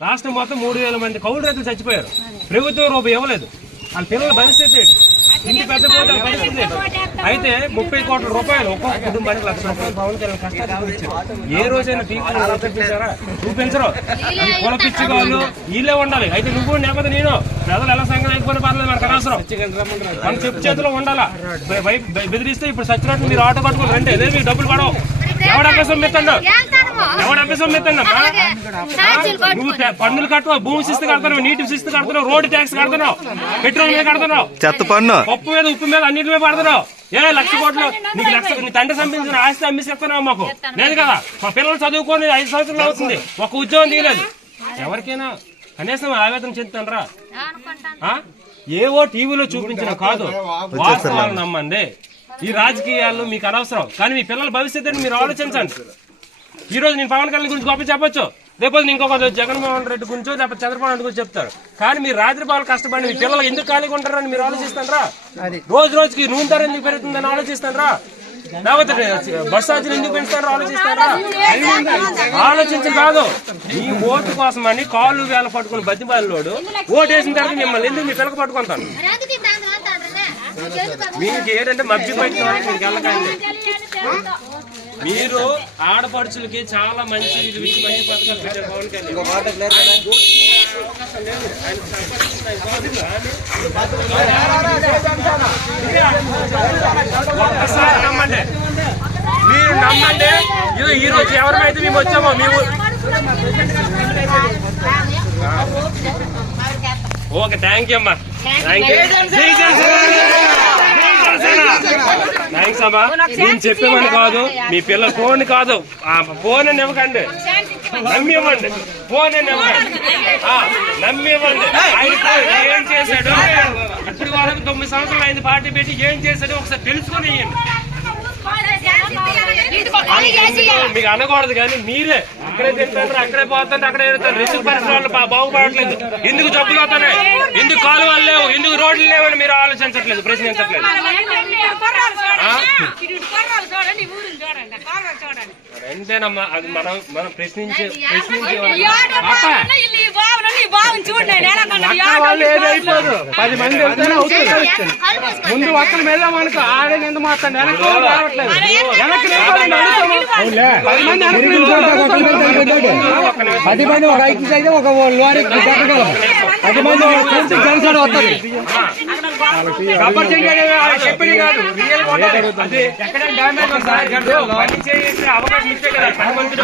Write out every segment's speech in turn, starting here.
రాష్ట్రం మొత్తం మూడు వేల మంది కౌలు రైతులు చచ్చిపోయారు. ప్రభుత్వం రూపాయి ఇవ్వలేదు. వాళ్ళ పిల్లల ఏంటి? ఇంటి పెద్ద పోతే వాళ్ళ పరిస్థితి? అయితే ముప్పై కోట్ల రూపాయలు ఒక్కొక్క కుటుంబానికి లక్ష రూపాయలు. పవన్ కళ్యాణ్ కష్టాలు ఇచ్చారు ఏ రోజైనా టీవీలో చూపించారా? చూపించరు. ఈ కుల పిచ్చిగాళ్ళు వీళ్ళే ఉండాలి. అయితే నువ్వు లేకపోతే నేను. ప్రజలు ఎలా సంఘం అయిపోయిన పర్లేదు మనకు అనవసరం. మన చెప్పు చేతిలో ఉండాలా? బెదిరిస్తే ఇప్పుడు సచ్చినట్టు మీరు ఆటో పట్టుకుని రండి. అదే మీకు డబ్బులు పడవు. ఎవడ అభ్యాసం మెత్తండు? ఎవడ అభ్యాసం మెత్తండి నువ్వు పన్నులు కట్టవు భూమి శిస్తు కడుతున్నావు నీటి శిస్తు కడుతున్నావు రోడ్డు ట్యాక్స్ కడుతున్నావు పెట్రోల్ మీద కడుతున్నావు. చెత్త పన్ను. పప్పు మీద ఉప్పు మీద అన్నిటి మీద పడుతున్నావు. ఏ లక్ష కోట్లు నీకు లక్ష నీ తండ్రి సంపాదించిన ఆస్తి అమ్మేసి చెప్తున్నావు మాకు. లేదు కదా? మా పిల్లలు చదువుకొని ఐదు సంవత్సరాలు అవుతుంది. ఒక ఉద్యోగం తీయలేదు. ఎవరికైనా కనీసం ఆవేదన చెందుతానరా? ఏవో టీవీలో చూపించిన కాదు. వాస్తవాలు నమ్మండి. ఈ రాజకీయాలు మీకు అనవసరం. కానీ మీ పిల్లల భవిష్యత్తుని మీరు ఆలోచించండి. ఈ రోజు నేను పవన్ కళ్యాణ్ గురించి గొప్ప చెప్పొచ్చు. రేపు నేను ఇంకొక జగన్మోహన్ రెడ్డి గురించో లేకపోతే చంద్రబాబు నాయుడు గురించి చెప్తారు. కానీ మీరు రాత్రి పాలు కష్టపడి మీ పిల్లలు ఎందుకు ఖాళీగా ఉంటారని మీరు ఆలోచిస్తారా రోజు రోజుకి నూనె ధర ఎందుకు పెరుగుతుందని ఆలోచిస్తారా లేకపోతే బస్ ఛార్జీలు ఎందుకు పెంచుతారో ఆలోచిస్తారా ఆలోచించి కాదు. ఈ ఓటు కోసం అని కాళ్ళు వేల పట్టుకుని బతిబాలిలోడు ఓటు వేసిన తర్వాత మిమ్మల్ని ఎందుకు మీ పిల్లక పట్టుకుంటాను? మీకు ఏంటంటే మభ్య వెళ్ళకండి మీరు ఆడపడుచులకి చాలా మంచి పథకాలు పెట్టారు పవన్ కళ్యాణ్. ఒక్కసారి నమ్మండి. మీరు నమ్మండి. ఇదిగో ఈ రోజు ఎవరిమైతే మేము వచ్చామో మీ ఊరు ఓకే థ్యాంక్ యూ అమ్మా. థ్యాంక్ యూ థ్యాంక్స్ అమ్మా. నేను చెప్పేమని కాదు. మీ పిల్ల ఫోన్ కాదు. ఆ ఫోన్ అని ఇవ్వకండి నమ్మి ఇవ్వండి ఫోన్ అని ఇవ్వకండి నమ్మి ఇవ్వండి ఏం చేశాడు? ఇప్పుడు వరకు తొమ్మిది సంవత్సరాలు అయింది పార్టీ పెట్టి ఏం చేశాడో? ఒకసారి తెలుసుకొని మీకు అనకూడదు కానీ మీరే. అక్కడే తింటారు అక్కడే పోతారు అక్కడే వెళ్తారు రిస్క్ పరిసరాలు బా- బాగుపడట్లేదు. ఎందుకు జబ్బులు అవుతున్నాయి? ఎందుకు కాలువలు లేవు? ఎందుకు రోడ్లు లేవని మీరు ఆలోచించట్లేదు ప్రశ్నించట్లేదు. ఎంతేనమ్మా అది మనం మనం ప్రశ్నించే పది మంది వెళ్తేనే ముందు ఒక్కరు వెళ్ళామనుకో ఆడే ఎందుకు వెనక్కి రావట్లేదు వెనక్కి. పది మంది ఒక ఐదు అయితే ఒక లోరీ కొట్టగలం పది మంది కలిసాడు వస్తుంది రబ్బర్ చెంగానే చెప్పిన కాదు రియల్ కొట్టాలి. అది ఎక్కడ డ్యామేజ్ ఉందా ఇప్పుడు పని చేసే అవకాశం ఇచ్చే కదా పని మందిని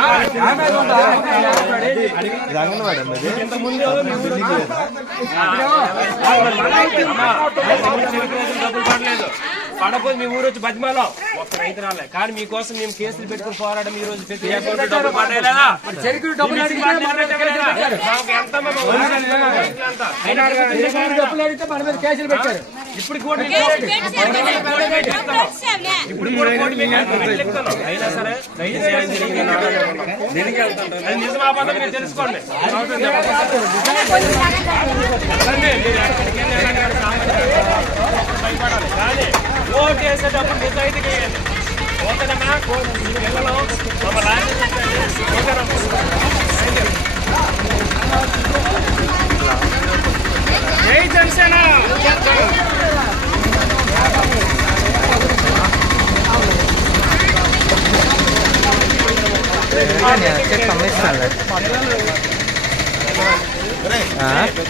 ఇంత ముందు ఎవరు మీ ఊరు? మీ వచ్చి బతిమాలం ఒక్క రైతు రాలే కానీ మీకోసం మేము కేసులు పెట్టుకుని పోరాడడం ఈ రోజు ఇప్పుడు కూడా. అయినా సరే తెలుసుకోండి ఓటు వేసేటప్పుడు నిజాయితీగా. ఓకేనమ్మా? పిల్లలు you. జై జనసేన కమిషనర్